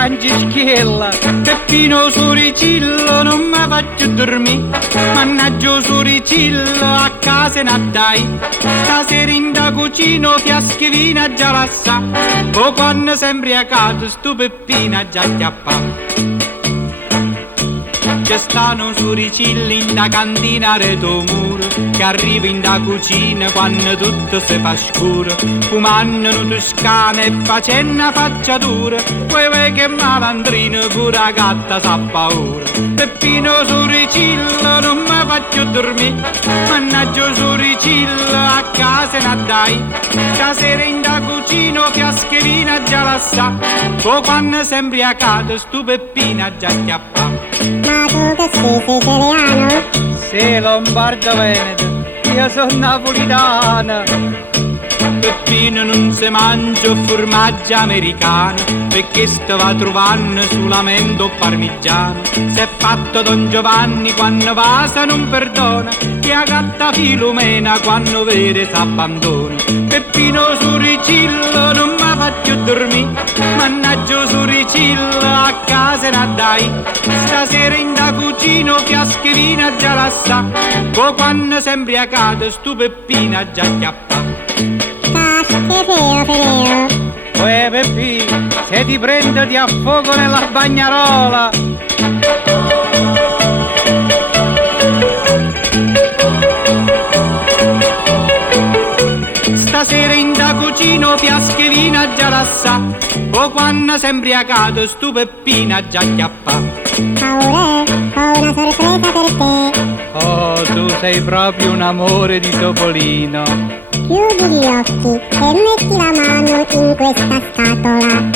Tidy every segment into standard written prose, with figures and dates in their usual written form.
Franceschiella, Peppino Soricillo, non mi faccio dormire. Mannaggia Soricillo, a casa ne dai. Stasera in da cucina fiaschi vino già la sa. O quando sei imbriacato sto Peppina già chiappa. C'è stanno Soricilli in da cantina reto muro, che arriva in da cucina quando tutto si fa scuro, fumando toscana e facendo faccia dura, poi che malandrino pure la gatta sa paura. Peppino Soricillo, non mi faccio dormire, mannaggia Soricillo, a casa ne dai. Stasera in da cucina fiascherina già la sa, poi quando sei imbriacato sto Peppina già chiappa. Ma tu che sei siciliano? Sì, lombardo veneto, io sono napolitana. Peppino non si mangia formaggio americano, perché stava trovando solamente parmigiano. Se è fatto Don Giovanni quando vasa non perdona, che a gatta Filomena quando vede s'abbandona. Peppino Soricillo, non mi faccio dormire, mannaggia Soricillo, a casa ne dai. Stasera in da cucina fiaschi vino già la sa, poi quando sei imbriacato sto Peppina già chiappa. Che feo. Uè Peppi, se ti prendo ti affogo nella bagnarola. Stasera in da cucina fiaschi vino già la sa, o quando sei imbriacato sto Peppina già chiappa. Paure, ho una sorpresa per te. Oh, tu sei proprio un amore di Topolino. Chiudi gli occhi e metti la mano in questa scatola.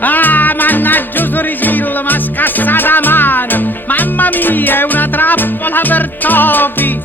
Ah, mannaggia Soricillo, m'ha scassata la mano. Mamma mia, è una trappola per topi.